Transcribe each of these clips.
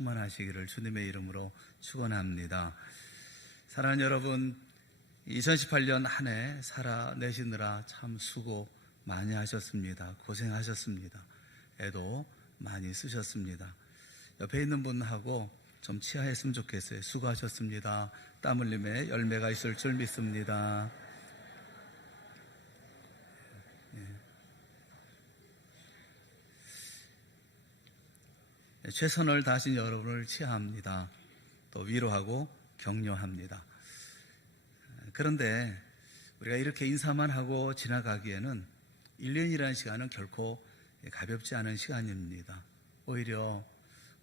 충만하시기를 주님의 이름으로 축원합니다. 사랑하는 여러분, 2018년 한 해 살아내시느라 참 수고 많이 하셨습니다. 고생하셨습니다. 애도 많이 쓰셨습니다. 옆에 있는 분하고 좀 치하했으면 좋겠어요. 수고하셨습니다. 땀 흘림에 열매가 있을 줄 믿습니다. 최선을 다하신 여러분을 치하합니다. 또 위로하고 격려합니다. 그런데 우리가 이렇게 인사만 하고 지나가기에는 1년이라는 시간은 결코 가볍지 않은 시간입니다. 오히려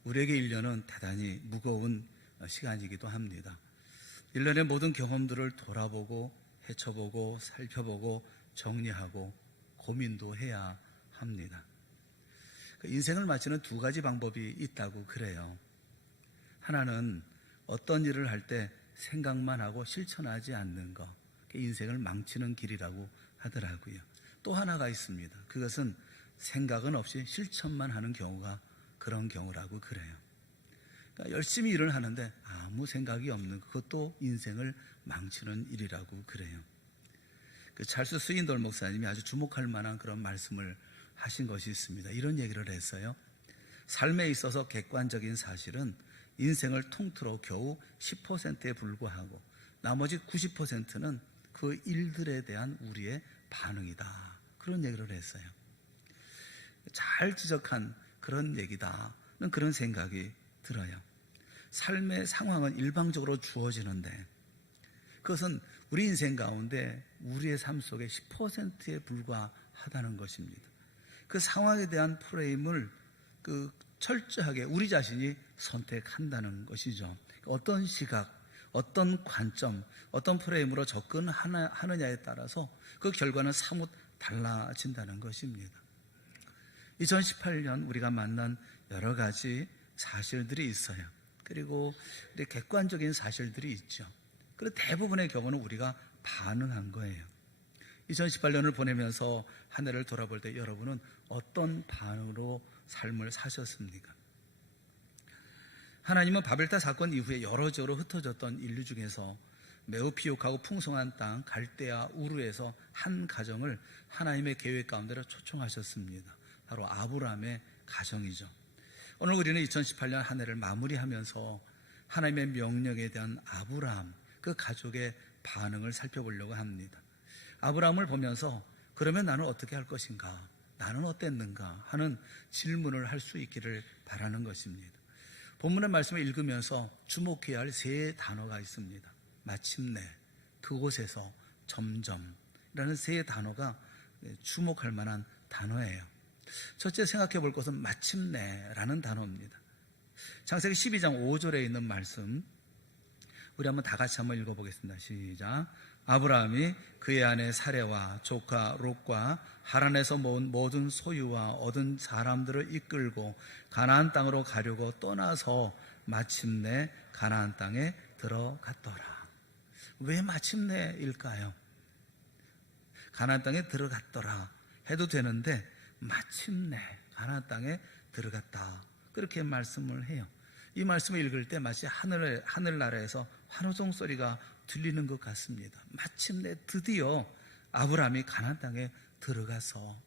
우리에게 1년은 대단히 무거운 시간이기도 합니다. 1년의 모든 경험들을 돌아보고 헤쳐보고 살펴보고 정리하고 고민도 해야 합니다. 인생을 마치는 두 가지 방법이 있다고 그래요. 하나는 어떤 일을 할 때 생각만 하고 실천하지 않는 것, 인생을 망치는 길이라고 하더라고요. 또 하나가 있습니다. 그것은 생각은 없이 실천만 하는 경우가 그런 경우라고 그래요. 그러니까 열심히 일을 하는데 아무 생각이 없는 그것도 인생을 망치는 일이라고 그래요. 찰스 스윈돌 목사님이 아주 주목할 만한 그런 말씀을 하신 것이 있습니다. 이런 얘기를 했어요. 삶에 있어서 객관적인 사실은 인생을 통틀어 겨우 10%에 불과하고 나머지 90%는 그 일들에 대한 우리의 반응이다. 그런 얘기를 했어요. 잘 지적한 그런 얘기다는 그런 생각이 들어요. 삶의 상황은 일방적으로 주어지는데 그것은 우리 인생 가운데 우리의 삶 속에 10%에 불과하다는 것입니다. 그 상황에 대한 프레임을 철저하게 우리 자신이 선택한다는 것이죠. 어떤 시각, 어떤 관점, 어떤 프레임으로 접근하느냐에 따라서 그 결과는 사뭇 달라진다는 것입니다. 2018년 우리가 만난 여러 가지 사실들이 있어요. 그리고 객관적인 사실들이 있죠. 그리고 대부분의 경우는 우리가 반응한 거예요. 2018년을 보내면서 한 해를 돌아볼 때 여러분은 어떤 반응으로 삶을 사셨습니까? 하나님은 바벨탑 사건 이후에 여러 지역으로 흩어졌던 인류 중에서 매우 비옥하고 풍성한 땅 갈대아 우르에서 한 가정을 하나님의 계획 가운데로 초청하셨습니다. 바로 아브라함의 가정이죠. 오늘 우리는 2018년 한 해를 마무리하면서 하나님의 명령에 대한 아브라함, 그 가족의 반응을 살펴보려고 합니다. 아브라함을 보면서 그러면 나는 어떻게 할 것인가? 나는 어땠는가? 하는 질문을 할 수 있기를 바라는 것입니다. 본문의 말씀을 읽으면서 주목해야 할 세 단어가 있습니다. 마침내, 그곳에서, 점점이라는 세 단어가 주목할 만한 단어예요. 첫째 생각해 볼 것은 마침내라는 단어입니다. 창세기 12장 5절에 있는 말씀 우리 한번 다 같이 한번 읽어보겠습니다. 시작. 아브라함이 그의 아내 사레와 조카 롯과 하란에서 모은 모든 소유와 얻은 사람들을 이끌고 가나안 땅으로 가려고 떠나서 마침내 가나안 땅에 들어갔더라. 왜 마침내일까요? 가나안 땅에 들어갔더라 해도 되는데 마침내 가나안 땅에 들어갔다 그렇게 말씀을 해요. 이 말씀을 읽을 때 마치 하늘나라에서 환호성 소리가 들리는 것 같습니다. 마침내 드디어 아브라함이 가나안 땅에 들어가서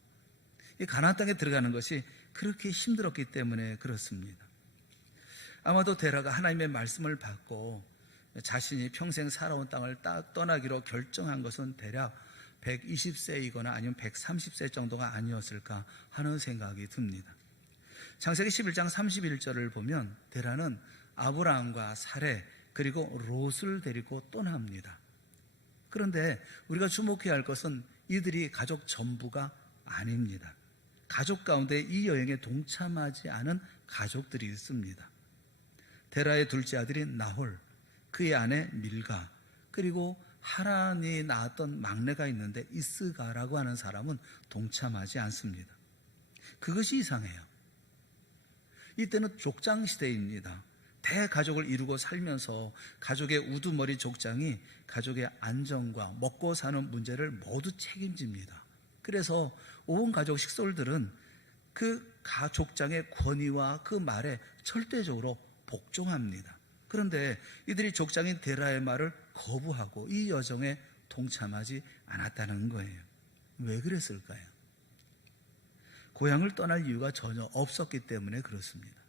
이 가나안 땅에 들어가는 것이 그렇게 힘들었기 때문에 그렇습니다. 아마도 데라가 하나님의 말씀을 받고 자신이 평생 살아온 땅을 떠나기로 결정한 것은 대략 120세이거나 아니면 130세 정도가 아니었을까 하는 생각이 듭니다. 창세기 11장 31절을 보면 데라는 아브라함과 사레 그리고 롯을 데리고 떠납니다. 그런데 우리가 주목해야 할 것은 이들이 가족 전부가 아닙니다. 가족 가운데 이 여행에 동참하지 않은 가족들이 있습니다. 데라의 둘째 아들이 나홀, 그의 아내 밀가, 그리고 하란이 낳았던 막내가 있는데 이스가라고 하는 사람은 동참하지 않습니다. 그것이 이상해요. 이때는 족장 시대입니다. 대가족을 이루고 살면서 가족의 우두머리 족장이 가족의 안정과 먹고 사는 문제를 모두 책임집니다. 그래서 온 가족 식솔들은 그 가족장의 권위와 그 말에 절대적으로 복종합니다. 그런데 이들이 족장인 데라의 말을 거부하고 이 여정에 동참하지 않았다는 거예요. 왜 그랬을까요? 고향을 떠날 이유가 전혀 없었기 때문에 그렇습니다.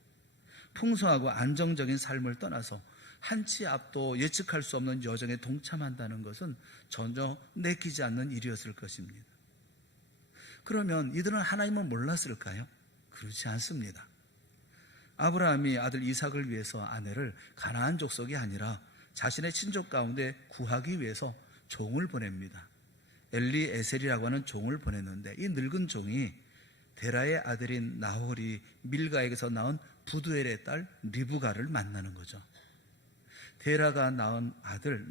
풍성하고 안정적인 삶을 떠나서 한 치 앞도 예측할 수 없는 여정에 동참한다는 것은 전혀 내키지 않는 일이었을 것입니다. 그러면 이들은 하나님을 몰랐을까요? 그렇지 않습니다. 아브라함이 아들 이삭을 위해서 아내를 가나안 족속이 아니라 자신의 친족 가운데 구하기 위해서 종을 보냅니다. 엘리에셀이라고 하는 종을 보냈는데 이 늙은 종이 데라의 아들인 나홀이 밀가에게서 낳은 부두엘의 딸 리브가를 만나는 거죠. 데라가 낳은 아들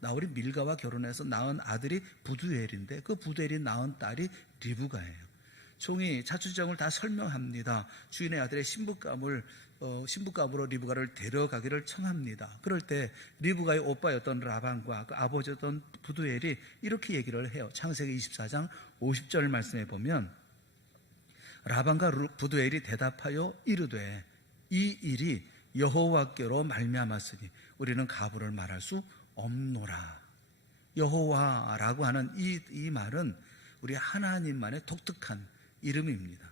나홀이 밀가와 결혼해서 낳은 아들이 부두엘인데 그 부두엘이 낳은 딸이 리브가예요. 종이 자초지종을 다 설명합니다. 주인의 아들의 신부감으로 리브가를 데려가기를 청합니다. 그럴 때 리브가의 오빠였던 라반과 그 아버지였던 부두엘이 이렇게 얘기를 해요. 창세기 24장 50절 말씀에 보면 라반과 부두엘이 대답하여 이르되 이 일이 여호와께로 말미암았으니 우리는 가부를 말할 수 없노라. 여호와라고 하는 이 말은 우리 하나님만의 독특한 이름입니다.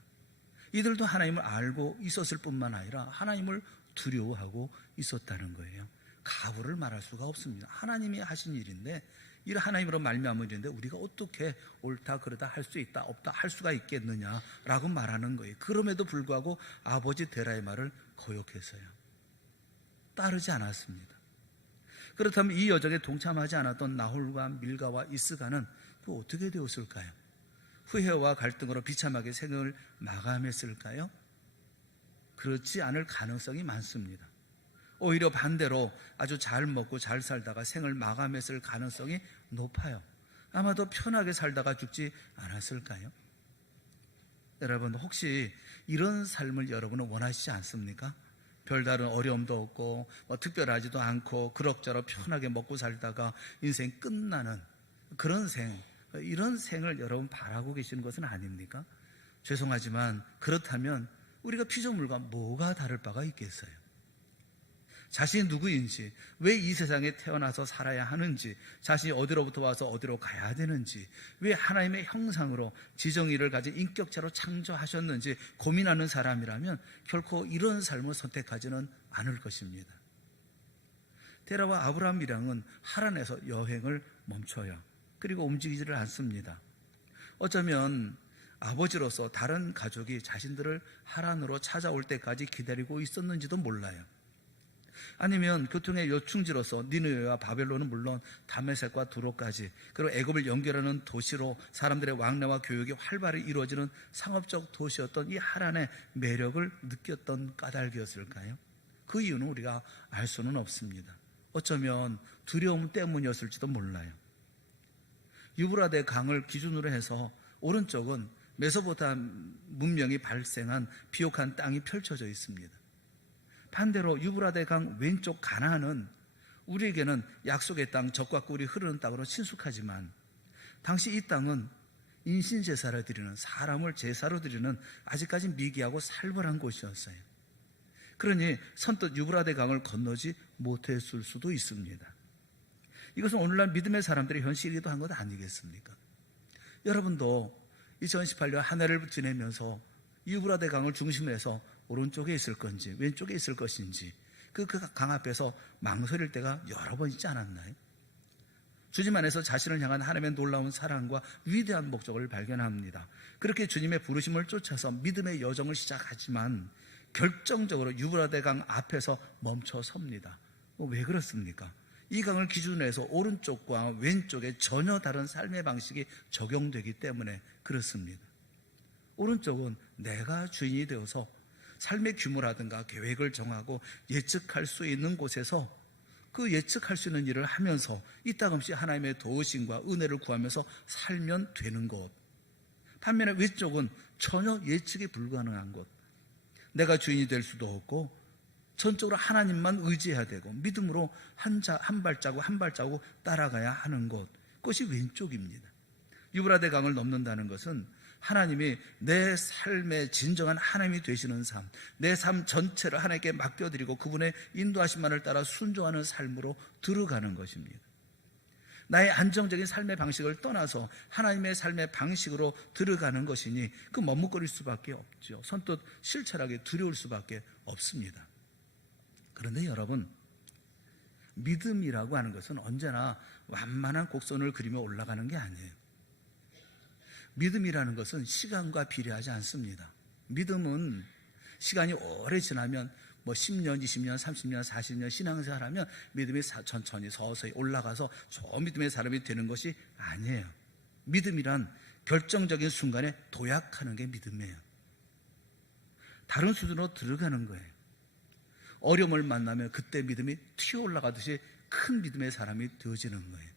이들도 하나님을 알고 있었을 뿐만 아니라 하나님을 두려워하고 있었다는 거예요. 가부를 말할 수가 없습니다. 하나님이 하신 일인데 이 하나님으로 말미암은 일인데 우리가 어떻게 옳다 그러다 할 수 있다 없다 할 수가 있겠느냐라고 말하는 거예요. 그럼에도 불구하고 아버지 데라의 말을 거역했어요. 따르지 않았습니다. 그렇다면 이 여정에 동참하지 않았던 나홀과 밀가와 이스가는 또 어떻게 되었을까요? 후회와 갈등으로 비참하게 생을 마감했을까요? 그렇지 않을 가능성이 많습니다. 오히려 반대로 아주 잘 먹고 잘 살다가 생을 마감했을 가능성이 높아요. 아마도 편하게 살다가 죽지 않았을까요? 여러분, 혹시 이런 삶을 여러분은 원하시지 않습니까? 별다른 어려움도 없고 특별하지도 않고 그럭저럭 편하게 먹고 살다가 인생 끝나는 그런 이런 생을 여러분 바라고 계시는 것은 아닙니까? 죄송하지만 그렇다면 우리가 피조물과 뭐가 다를 바가 있겠어요? 자신이 누구인지, 왜 이 세상에 태어나서 살아야 하는지, 자신이 어디로부터 와서 어디로 가야 되는지, 왜 하나님의 형상으로 지정의를 가진 인격체로 창조하셨는지 고민하는 사람이라면 결코 이런 삶을 선택하지는 않을 것입니다. 데라와 아브라함이랑은 하란에서 여행을 멈춰요. 그리고 움직이지를 않습니다. 어쩌면 아버지로서 다른 가족이 자신들을 하란으로 찾아올 때까지 기다리고 있었는지도 몰라요. 아니면 교통의 요충지로서 니느웨와 바벨론은 물론 다메섹과 두로까지 그리고 애굽을 연결하는 도시로 사람들의 왕래와 교육이 활발히 이루어지는 상업적 도시였던 이 하란의 매력을 느꼈던 까닭이었을까요? 그 이유는 우리가 알 수는 없습니다. 어쩌면 두려움 때문이었을지도 몰라요. 유브라데 강을 기준으로 해서 오른쪽은 메소포타미아 문명이 발생한 비옥한 땅이 펼쳐져 있습니다. 반대로 유브라데 강 왼쪽 가나안은 우리에게는 약속의 땅, 젖과 꿀이 흐르는 땅으로 친숙하지만 당시 이 땅은 인신제사를 드리는, 사람을 제사로 드리는 아직까지 미개하고 살벌한 곳이었어요. 그러니 선뜻 유브라데 강을 건너지 못했을 수도 있습니다. 이것은 오늘날 믿음의 사람들의 현실이기도 한 것 아니겠습니까? 여러분도 2018년 한 해를 지내면서 유브라데 강을 중심으로 해서 오른쪽에 있을 건지 왼쪽에 있을 것인지 그 강 앞에서 망설일 때가 여러 번 있지 않았나요? 주님 안에서 자신을 향한 하나님의 놀라운 사랑과 위대한 목적을 발견합니다. 그렇게 주님의 부르심을 쫓아서 믿음의 여정을 시작하지만 결정적으로 유브라데 강 앞에서 멈춰 섭니다. 왜 그렇습니까? 이 강을 기준으로 해서 오른쪽과 왼쪽에 전혀 다른 삶의 방식이 적용되기 때문에 그렇습니다. 오른쪽은 내가 주인이 되어서 삶의 규모라든가 계획을 정하고 예측할 수 있는 곳에서 그 예측할 수 있는 일을 하면서 이따금씩 하나님의 도우심과 은혜를 구하면서 살면 되는 곳. 반면에 왼쪽은 전혀 예측이 불가능한 곳. 내가 주인이 될 수도 없고 전적으로 하나님만 의지해야 되고 믿음으로 한 발자국 한 발자국 따라가야 하는 곳. 그것이 왼쪽입니다. 유브라데 강을 넘는다는 것은 하나님이 내 삶의 진정한 하나님이 되시는 삶, 내 삶 전체를 하나님께 맡겨드리고 그분의 인도하심만을 따라 순종하는 삶으로 들어가는 것입니다. 나의 안정적인 삶의 방식을 떠나서 하나님의 삶의 방식으로 들어가는 것이니 그 머뭇거릴 수밖에 없죠. 선뜻 실천하기 두려울 수밖에 없습니다. 그런데 여러분, 믿음이라고 하는 것은 언제나 완만한 곡선을 그리며 올라가는 게 아니에요. 믿음이라는 것은 시간과 비례하지 않습니다. 믿음은 시간이 오래 지나면 10년, 20년, 30년, 40년 신앙생활하면 믿음이 천천히 서서히 올라가서 저 믿음의 사람이 되는 것이 아니에요. 믿음이란 결정적인 순간에 도약하는 게 믿음이에요. 다른 수준으로 들어가는 거예요. 어려움을 만나면 그때 믿음이 튀어 올라가듯이 큰 믿음의 사람이 되어지는 거예요.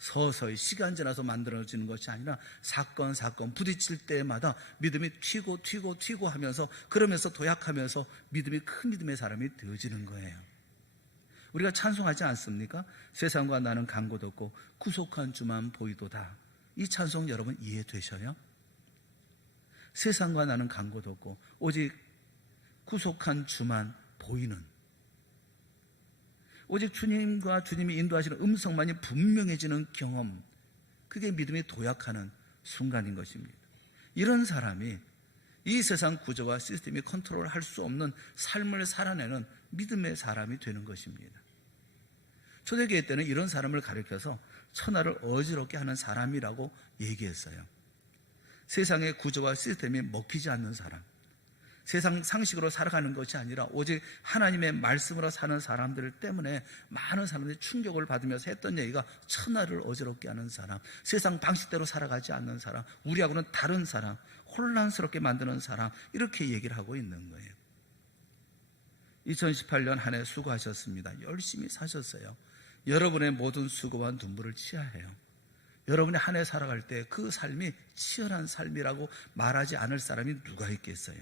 서서히 시간 지나서 만들어지는 것이 아니라 사건 부딪힐 때마다 믿음이 튀고 하면서 그러면서 도약하면서 믿음이 큰 믿음의 사람이 되어지는 거예요. 우리가 찬송하지 않습니까? 세상과 나는 간곳 없고 구속한 주만 보이도다. 이 찬송 여러분 이해되셔요? 세상과 나는 간곳 없고 오직 구속한 주만 보이는, 오직 주님과 주님이 인도하시는 음성만이 분명해지는 경험, 그게 믿음이 도약하는 순간인 것입니다. 이런 사람이 이 세상 구조와 시스템이 컨트롤할 수 없는 삶을 살아내는 믿음의 사람이 되는 것입니다. 초대교회 때는 이런 사람을 가리켜서 천하를 어지럽게 하는 사람이라고 얘기했어요. 세상의 구조와 시스템이 먹히지 않는 사람, 세상 상식으로 살아가는 것이 아니라 오직 하나님의 말씀으로 사는 사람들 때문에 많은 사람들이 충격을 받으면서 했던 얘기가 천하를 어지럽게 하는 사람, 세상 방식대로 살아가지 않는 사람, 우리하고는 다른 사람, 혼란스럽게 만드는 사람, 이렇게 얘기를 하고 있는 거예요. 2018년 한 해 수고하셨습니다. 열심히 사셨어요. 여러분의 모든 수고와 눈물을 치하해요. 여러분이 한 해 살아갈 때 그 삶이 치열한 삶이라고 말하지 않을 사람이 누가 있겠어요?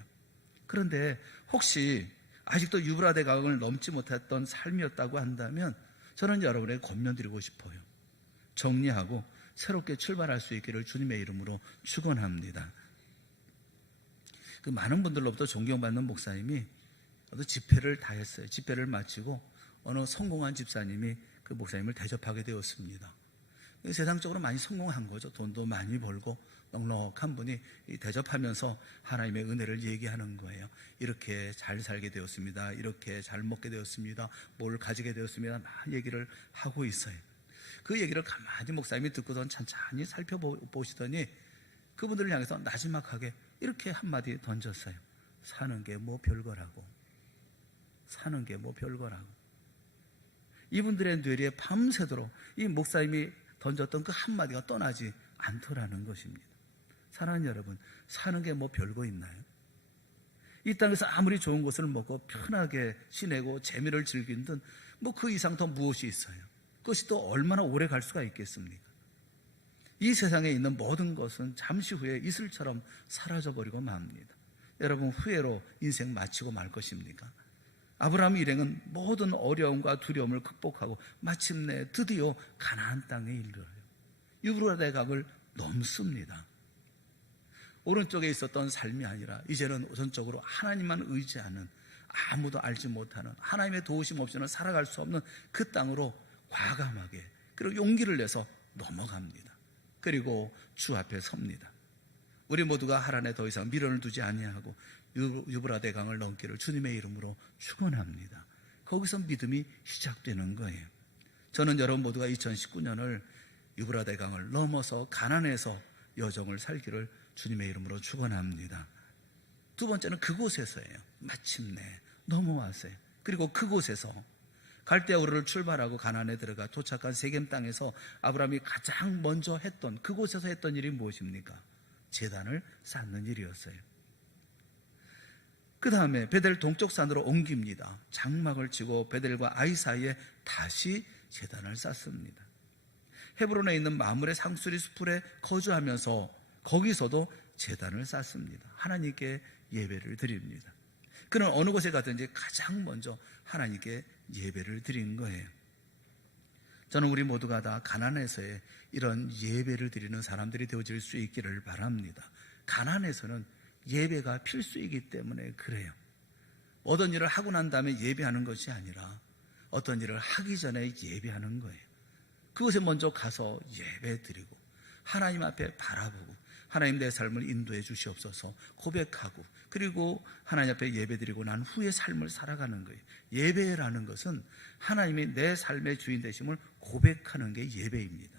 그런데 혹시 아직도 유브라데강을 넘지 못했던 삶이었다고 한다면 저는 여러분에게 권면드리고 싶어요. 정리하고 새롭게 출발할 수 있기를 주님의 이름으로 축원합니다. 그 많은 분들로부터 존경받는 목사님이 어느 집회를 다 했어요. 집회를 마치고 어느 성공한 집사님이 그 목사님을 대접하게 되었습니다. 세상적으로 많이 성공한 거죠. 돈도 많이 벌고 넉넉한 분이 대접하면서 하나님의 은혜를 얘기하는 거예요. 이렇게 잘 살게 되었습니다. 이렇게 잘 먹게 되었습니다. 뭘 가지게 되었습니다. 막 얘기를 하고 있어요. 그 얘기를 가만히 목사님이 듣고선 찬찬히 살펴보시더니 그분들을 향해서 나지막하게 이렇게 한마디 던졌어요. 사는 게 뭐 별거라고. 사는 게 뭐 별거라고. 이분들의 뇌리에 밤새도록 이 목사님이 던졌던 그 한마디가 떠나지 않더라는 것입니다. 사랑하는 여러분, 사는 게 뭐 별거 있나요? 이 땅에서 아무리 좋은 것을 먹고 편하게 지내고 재미를 즐긴든 뭐 그 이상 더 무엇이 있어요? 그것이 또 얼마나 오래 갈 수가 있겠습니까? 이 세상에 있는 모든 것은 잠시 후에 이슬처럼 사라져버리고 맙니다. 여러분, 후회로 인생 마치고 말 것입니까? 아브라함 일행은 모든 어려움과 두려움을 극복하고 마침내 드디어 가나안 땅에 이르러요. 유브라데강을 넘습니다. 오른쪽에 있었던 삶이 아니라 이제는 우선적으로 하나님만 의지하는, 아무도 알지 못하는, 하나님의 도우심 없이는 살아갈 수 없는 그 땅으로 과감하게 그리고 용기를 내서 넘어갑니다. 그리고 주 앞에 섭니다. 우리 모두가 하란에 더 이상 미련을 두지 아니하고 유브라데강을 넘기를 주님의 이름으로 축원합니다. 거기서 믿음이 시작되는 거예요. 저는 여러분 모두가 2019년을 유브라데강을 넘어서 가나안에서 여정을 살기를 주님의 이름으로 축원합니다. 두 번째는 그곳에서예요. 마침내 넘어왔어요. 그리고 그곳에서 갈대아우르를 출발하고 가나안에 들어가 도착한 세겜 땅에서 아브라함이 가장 먼저 했던, 그곳에서 했던 일이 무엇입니까? 제단을 쌓는 일이었어요. 그 다음에 베델 동쪽 산으로 옮깁니다. 장막을 치고 베델과 아이 사이에 다시 제단을 쌓습니다. 헤브론에 있는 마므레 상수리 수풀에 거주하면서 거기서도 제단을 쌓습니다. 하나님께 예배를 드립니다. 그는 어느 곳에 가든지 가장 먼저 하나님께 예배를 드린 거예요. 저는 우리 모두가 다 가나안에서의 이런 예배를 드리는 사람들이 되어질 수 있기를 바랍니다. 가난해서는 예배가 필수이기 때문에 그래요. 어떤 일을 하고 난 다음에 예배하는 것이 아니라 어떤 일을 하기 전에 예배하는 거예요. 그곳에 먼저 가서 예배 드리고 하나님 앞에 바라보고 하나님 내 삶을 인도해 주시옵소서 고백하고 그리고 하나님 앞에 예배 드리고 난 후에 삶을 살아가는 거예요. 예배라는 것은 하나님이 내 삶의 주인 되심을 고백하는 게 예배입니다.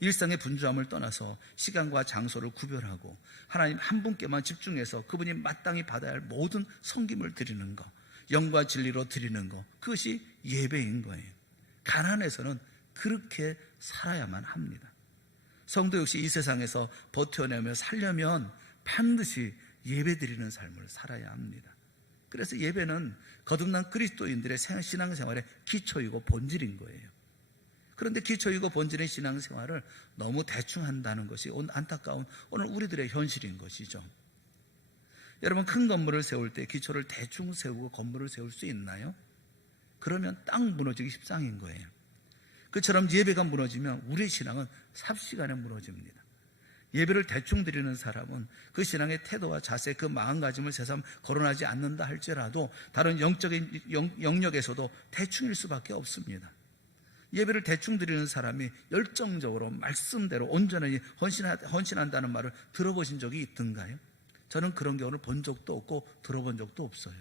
일상의 분주함을 떠나서 시간과 장소를 구별하고 하나님 한 분께만 집중해서 그분이 마땅히 받아야 할 모든 섬김을 드리는 것, 영과 진리로 드리는 것, 그것이 예배인 거예요. 가난해서는 그렇게 살아야만 합니다. 성도 역시 이 세상에서 버텨내며 살려면 반드시 예배 드리는 삶을 살아야 합니다. 그래서 예배는 거듭난 그리스도인들의 신앙생활의 기초이고 본질인 거예요. 그런데 기초이고 본질의 신앙생활을 너무 대충 한다는 것이 안타까운 오늘 우리들의 현실인 것이죠. 여러분, 큰 건물을 세울 때 기초를 대충 세우고 건물을 세울 수 있나요? 그러면 딱 무너지기 십상인 거예요. 그처럼 예배가 무너지면 우리의 신앙은 삽시간에 무너집니다. 예배를 대충 드리는 사람은 그 신앙의 태도와 자세, 그 마음가짐을 새삼 거론하지 않는다 할지라도 다른 영적인 영역에서도 대충일 수밖에 없습니다. 예배를 대충 드리는 사람이 열정적으로 말씀대로 온전히 헌신한다는 말을 들어보신 적이 있던가요? 저는 그런 경우를 본 적도 없고 들어본 적도 없어요.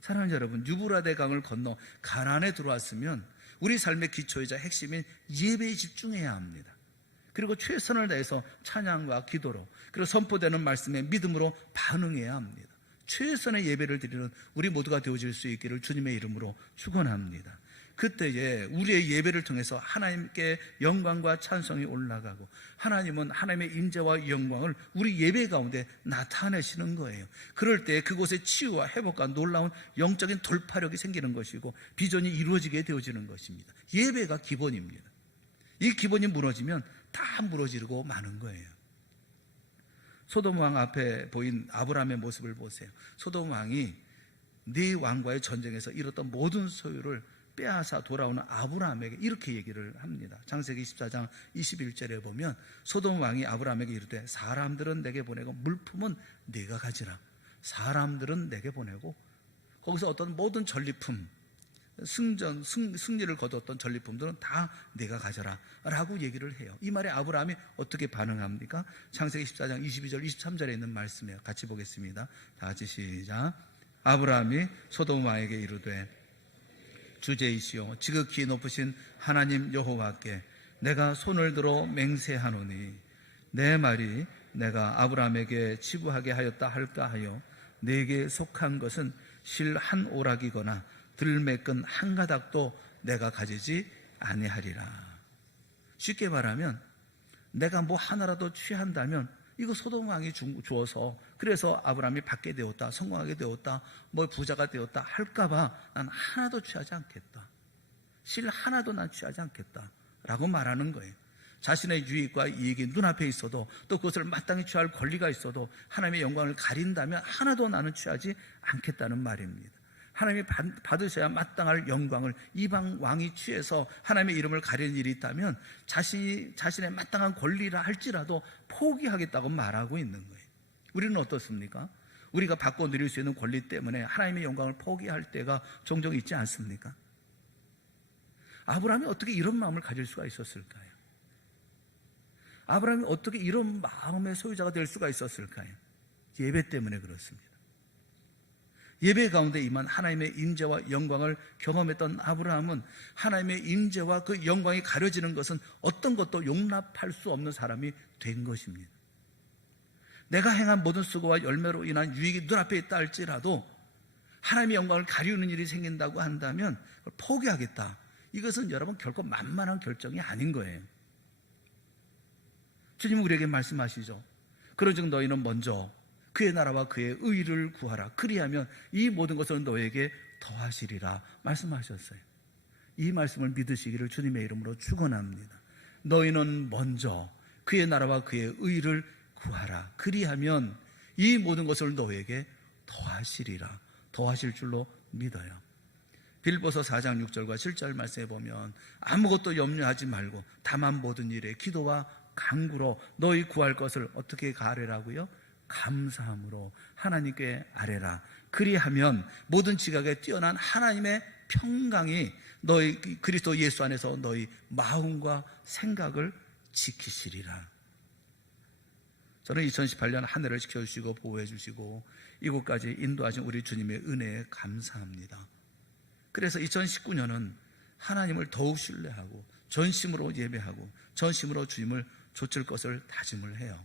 사랑하는 여러분, 유브라데 강을 건너 가나안에 들어왔으면 우리 삶의 기초이자 핵심인 예배에 집중해야 합니다. 그리고 최선을 다해서 찬양과 기도로 그리고 선포되는 말씀에 믿음으로 반응해야 합니다. 최선의 예배를 드리는 우리 모두가 되어질 수 있기를 주님의 이름으로 축원합니다. 그때에 우리의 예배를 통해서 하나님께 영광과 찬송이 올라가고 하나님은 하나님의 인재와 영광을 우리 예배 가운데 나타내시는 거예요. 그럴 때 그곳에 치유와 회복과 놀라운 영적인 돌파력이 생기는 것이고 비전이 이루어지게 되어지는 것입니다. 예배가 기본입니다. 이 기본이 무너지면 다 무너지고 마는 거예요. 소돔 왕 앞에 보인 아브라함의 모습을 보세요. 소돔 왕이 네 왕과의 전쟁에서 잃었던 모든 소유를 빼앗아 돌아오는 아브라함에게 이렇게 얘기를 합니다. 창세기 14장 21절에 보면 소돔 왕이 아브라함에게 이르되 사람들은 내게 보내고 물품은 네가 가지라. 사람들은 내게 보내고 거기서 어떤 모든 전리품, 승리를 거뒀던 전리품들은 다 네가 가져라 라고 얘기를 해요. 이 말에 아브라함이 어떻게 반응합니까? 창세기 14장 22절 23절에 있는 말씀이에요. 같이 보겠습니다. 다 같이 시작. 아브라함이 소돔 왕에게 이르되 주제이시오 지극히 높으신 하나님 여호와께 내가 손을 들어 맹세하노니 내 말이 내가 아브라함에게 치부하게 하였다 할까 하여 내게 속한 것은 실 한 오락이거나 들매끈 한 가닥도 내가 가지지 아니하리라. 쉽게 말하면 내가 뭐 하나라도 취한다면 이거 소돔 왕이 주어서 그래서 아브라함이 받게 되었다, 성공하게 되었다, 뭐 부자가 되었다 할까봐 난 하나도 취하지 않겠다. 실 하나도 난 취하지 않겠다 라고 말하는 거예요. 자신의 유익과 이익이 눈앞에 있어도 또 그것을 마땅히 취할 권리가 있어도 하나님의 영광을 가린다면 하나도 나는 취하지 않겠다는 말입니다. 하나님이 받으셔야 마땅할 영광을 이방 왕이 취해서 하나님의 이름을 가리는 일이 있다면 자신의 마땅한 권리라 할지라도 포기하겠다고 말하고 있는 거예요. 우리는 어떻습니까? 우리가 받고 누릴 수 있는 권리 때문에 하나님의 영광을 포기할 때가 종종 있지 않습니까? 아브라함이 어떻게 이런 마음을 가질 수가 있었을까요? 아브라함이 어떻게 이런 마음의 소유자가 될 수가 있었을까요? 예배 때문에 그렇습니다. 예배 가운데 임한 하나님의 인재와 영광을 경험했던 아브라함은 하나님의 인재와 그 영광이 가려지는 것은 어떤 것도 용납할 수 없는 사람이 된 것입니다. 내가 행한 모든 수고와 열매로 인한 유익이 눈앞에 있다 할지라도 하나님의 영광을 가리우는 일이 생긴다고 한다면 그걸 포기하겠다. 이것은 여러분 결코 만만한 결정이 아닌 거예요. 주님은 우리에게 말씀하시죠. 그러즉 너희는 먼저 그의 나라와 그의 의를 구하라. 그리하면 이 모든 것을 너에게 더하시리라 말씀하셨어요. 이 말씀을 믿으시기를 주님의 이름으로 축원합니다. 너희는 먼저 그의 나라와 그의 의를 구하라. 그리하면 이 모든 것을 너에게 더하시리라. 더하실 줄로 믿어요. 빌보서 4장 6절과 7절 말씀에 보면 아무것도 염려하지 말고 다만 모든 일에 기도와 간구로 너희 구할 것을 어떻게 아뢰라고요? 감사함으로 하나님께 아뢰라. 그리하면 모든 지각에 뛰어난 하나님의 평강이 너희 그리스도 예수 안에서 너희 마음과 생각을 지키시리라. 저는 2018년 한 해를 지켜주시고 보호해 주시고 이곳까지 인도하신 우리 주님의 은혜에 감사합니다. 그래서 2019년은 하나님을 더욱 신뢰하고 전심으로 예배하고 전심으로 주님을 좇을 것을 다짐을 해요.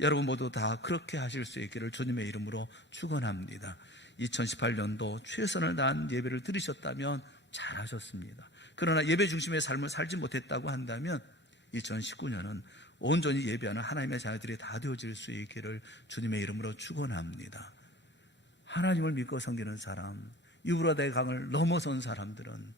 여러분 모두 다 그렇게 하실 수 있기를 주님의 이름으로 축원합니다. 2018년도 최선을 다한 예배를 드리셨다면 잘하셨습니다. 그러나 예배 중심의 삶을 살지 못했다고 한다면 2019년은 온전히 예배하는 하나님의 자녀들이 다 되어질 수 있기를 주님의 이름으로 축원합니다. 하나님을 믿고 섬기는 사람, 유브라다의 강을 넘어선 사람들은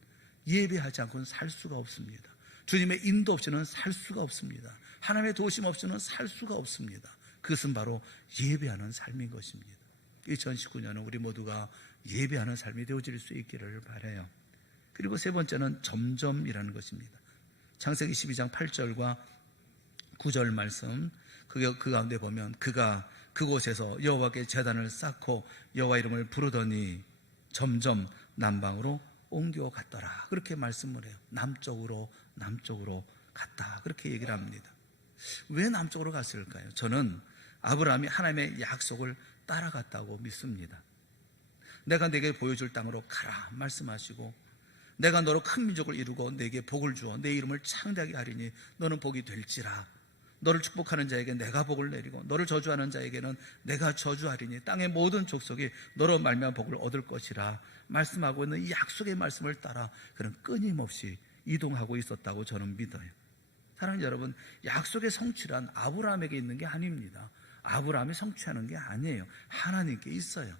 예배하지 않고는 살 수가 없습니다. 주님의 인도 없이는 살 수가 없습니다. 하나님의 도우심 없이는 살 수가 없습니다. 그것은 바로 예배하는 삶인 것입니다. 2019년은 우리 모두가 예배하는 삶이 되어질 수 있기를 바라요. 그리고 세 번째는 점점이라는 것입니다. 창세기 12장 8절과 9절 말씀, 그 가운데 보면 그가 그곳에서 여호와께 제단을 쌓고 여호와 이름을 부르더니 점점 남방으로 옮겨갔더라. 그렇게 말씀을 해요. 남쪽으로 갔다. 그렇게 얘기를 합니다. 왜 남쪽으로 갔을까요? 저는 아브라함이 하나님의 약속을 따라갔다고 믿습니다. 내가 내게 보여줄 땅으로 가라 말씀하시고 내가 너로 큰 민족을 이루고 내게 복을 주어 내 이름을 창대하게 하리니 너는 복이 될지라. 너를 축복하는 자에게 내가 복을 내리고 너를 저주하는 자에게는 내가 저주하리니 땅의 모든 족속이 너로 말미암아 복을 얻을 것이라 말씀하고 있는 이 약속의 말씀을 따라 그는 끊임없이 이동하고 있었다고 저는 믿어요. 사랑하는 여러분, 약속의 성취란 아브라함에게 있는 게 아닙니다. 아브라함이 성취하는 게 아니에요. 하나님께 있어요.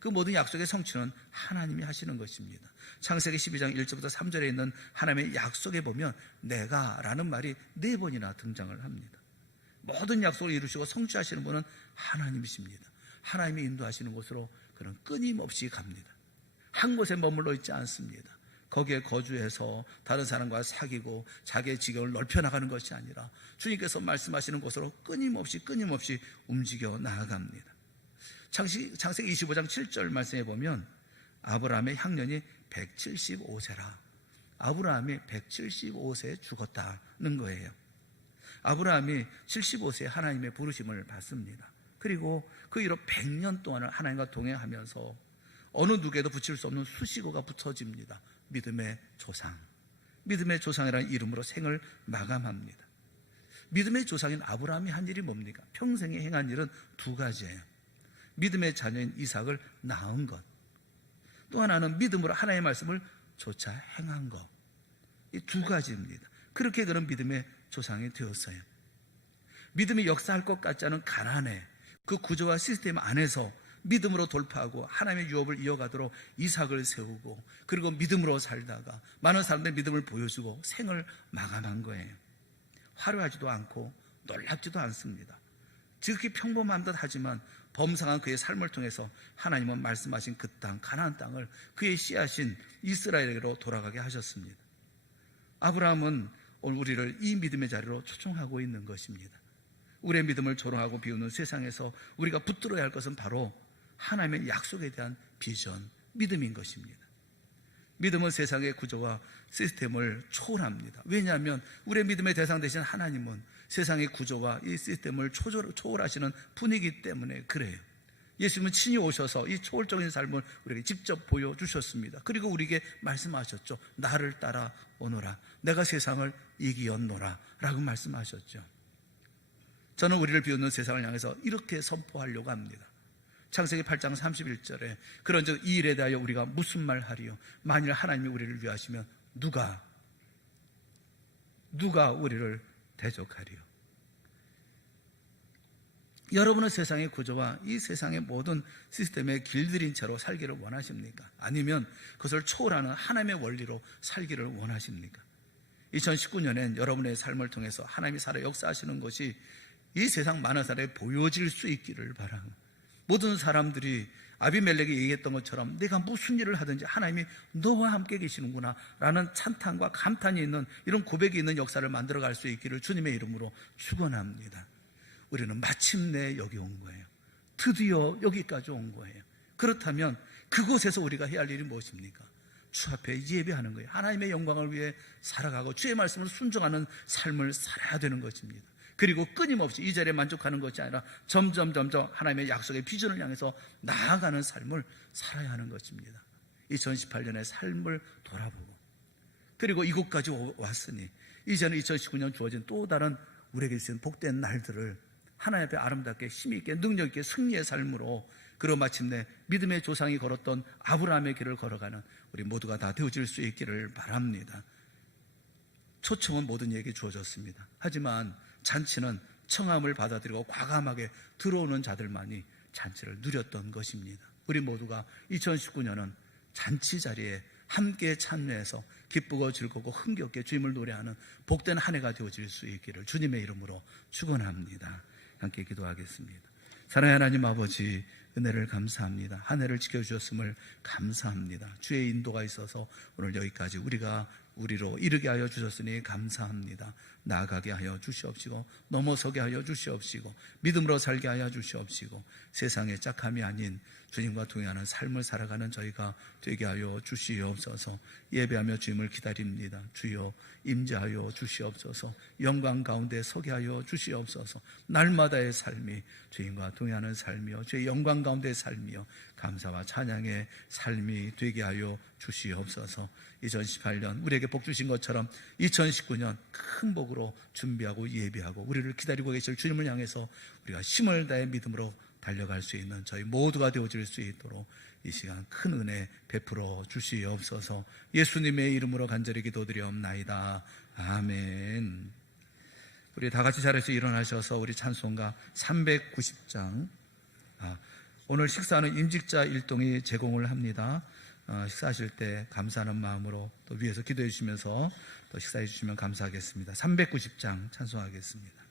그 모든 약속의 성취는 하나님이 하시는 것입니다. 창세기 12장 1절부터 3절에 있는 하나님의 약속에 보면 내가 라는 말이 4번이나 등장을 합니다. 모든 약속을 이루시고 성취하시는 분은 하나님이십니다. 하나님이 인도하시는 곳으로 그는 끊임없이 갑니다. 한 곳에 머물러 있지 않습니다. 거기에 거주해서 다른 사람과 사귀고 자기의 지경을 넓혀나가는 것이 아니라 주님께서 말씀하시는 곳으로 끊임없이 움직여 나아갑니다. 창세기 25장 7절 말씀에 보면 아브라함의 향년이 175세라. 아브라함이 175세에 죽었다는 거예요. 아브라함이 75세에 하나님의 부르심을 받습니다. 그리고 그 이후 100년 동안을 하나님과 동행하면서 어느 누구에도 붙일 수 없는 수식어가 붙여집니다. 믿음의 조상. 믿음의 조상이라는 이름으로 생을 마감합니다. 믿음의 조상인 아브라함이 한 일이 뭡니까? 평생에 행한 일은 2가지예요. 믿음의 자녀인 이삭을 낳은 것, 또 하나는 믿음으로 하나님의 말씀을 조차 행한 것. 이 2가지입니다. 그렇게 그는 믿음의 조상이 되었어요. 믿음이 역사할 것 같지 않은 가난에 그 구조와 시스템 안에서 믿음으로 돌파하고 하나님의 유업을 이어가도록 이삭을 세우고 그리고 믿음으로 살다가 많은 사람들의 믿음을 보여주고 생을 마감한 거예요. 화려하지도 않고 놀랍지도 않습니다. 지극히 평범한 듯 하지만 범상한 그의 삶을 통해서 하나님은 말씀하신 그 땅, 가나안 땅을 그의 씨앗인 이스라엘에게로 돌아가게 하셨습니다. 아브라함은 오늘 우리를 이 믿음의 자리로 초청하고 있는 것입니다. 우리의 믿음을 조롱하고 비우는 세상에서 우리가 붙들어야 할 것은 바로 하나님의 약속에 대한 비전, 믿음인 것입니다. 믿음은 세상의 구조와 시스템을 초월합니다. 왜냐하면 우리의 믿음의 대상 되신 하나님은 세상의 구조와 이 시스템을 초월하시는 분이기 때문에 그래요. 예수님은 친히 오셔서 이 초월적인 삶을 우리에게 직접 보여주셨습니다. 그리고 우리에게 말씀하셨죠. 나를 따라 오너라. 내가 세상을 이기었노라 라고 말씀하셨죠. 저는 우리를 비웃는 세상을 향해서 이렇게 선포하려고 합니다. 창세기 8장 31절에 그런즉 이 일에 대하여 우리가 무슨 말 하리요? 만일 하나님이 우리를 위하시면 누가 우리를 대적하리요? 여러분은 세상의 구조와 이 세상의 모든 시스템에 길들인 채로 살기를 원하십니까? 아니면 그것을 초월하는 하나님의 원리로 살기를 원하십니까? 2019년엔 여러분의 삶을 통해서 하나님이 살아 역사하시는 것이 이 세상 많은 사람에 보여질 수 있기를 바랍니다. 모든 사람들이 아비멜렉이 얘기했던 것처럼 내가 무슨 일을 하든지 하나님이 너와 함께 계시는구나 라는 찬탄과 감탄이 있는 이런 고백이 있는 역사를 만들어갈 수 있기를 주님의 이름으로 축원합니다. 우리는 마침내 여기 온 거예요. 드디어 여기까지 온 거예요. 그렇다면 그곳에서 우리가 해야 할 일이 무엇입니까? 주 앞에 예배하는 거예요. 하나님의 영광을 위해 살아가고 주의 말씀을 순종하는 삶을 살아야 되는 것입니다. 그리고 끊임없이 이 자리에 만족하는 것이 아니라 점점 하나님의 약속의 비전을 향해서 나아가는 삶을 살아야 하는 것입니다. 2018년의 삶을 돌아보고, 그리고 이곳까지 왔으니 이제는 2019년 주어진 또 다른 우리에게 있는 복된 날들을 하나님 앞에 아름답게 힘있게 능력있게 승리의 삶으로, 그리고 마침내 믿음의 조상이 걸었던 아브라함의 길을 걸어가는 우리 모두가 다 되어질 수 있기를 바랍니다. 초청은 모든 이에게 주어졌습니다. 하지만 잔치는 청함을 받아들이고 과감하게 들어오는 자들만이 잔치를 누렸던 것입니다. 우리 모두가 2019년은 잔치 자리에 함께 참여해서 기쁘고 즐겁고 흥겹게 주님을 노래하는 복된 한 해가 되어질 수 있기를 주님의 이름으로 축원합니다. 함께 기도하겠습니다. 사랑하는 하나님 아버지, 은혜를 감사합니다. 한 해를 지켜주셨음을 감사합니다. 주의 인도가 있어서 오늘 여기까지 우리로 이르게 하여 주셨으니 감사합니다. 나아가게 하여 주시옵시고 넘어서게 하여 주시옵시고 믿음으로 살게 하여 주시옵시고 세상의 짝함이 아닌 주님과 동행하는 삶을 살아가는 저희가 되게 하여 주시옵소서. 예배하며 주님을 기다립니다. 주여 임재하여 주시옵소서. 영광 가운데 서게 하여 주시옵소서. 날마다의 삶이 주님과 동행하는 삶이요 주의 영광 가운데의 삶이요 감사와 찬양의 삶이 되게 하여 주시옵소서. 2018년 우리에게 복 주신 것처럼 2019년 큰 복으로 준비하고 예배하고 우리를 기다리고 계실 주님을 향해서 우리가 힘을 다해 믿음으로 달려갈 수 있는 저희 모두가 되어질 수 있도록 이 시간 큰 은혜 베풀어 주시옵소서. 예수님의 이름으로 간절히 기도드리옵나이다. 아멘. 우리 다 같이 자리에서 일어나셔서 우리 찬송가 390장, 오늘 식사는 임직자 일동이 제공을 합니다. 식사하실 때 감사하는 마음으로 또 위에서 기도해 주시면서 또 식사해 주시면 감사하겠습니다. 390장 찬송하겠습니다.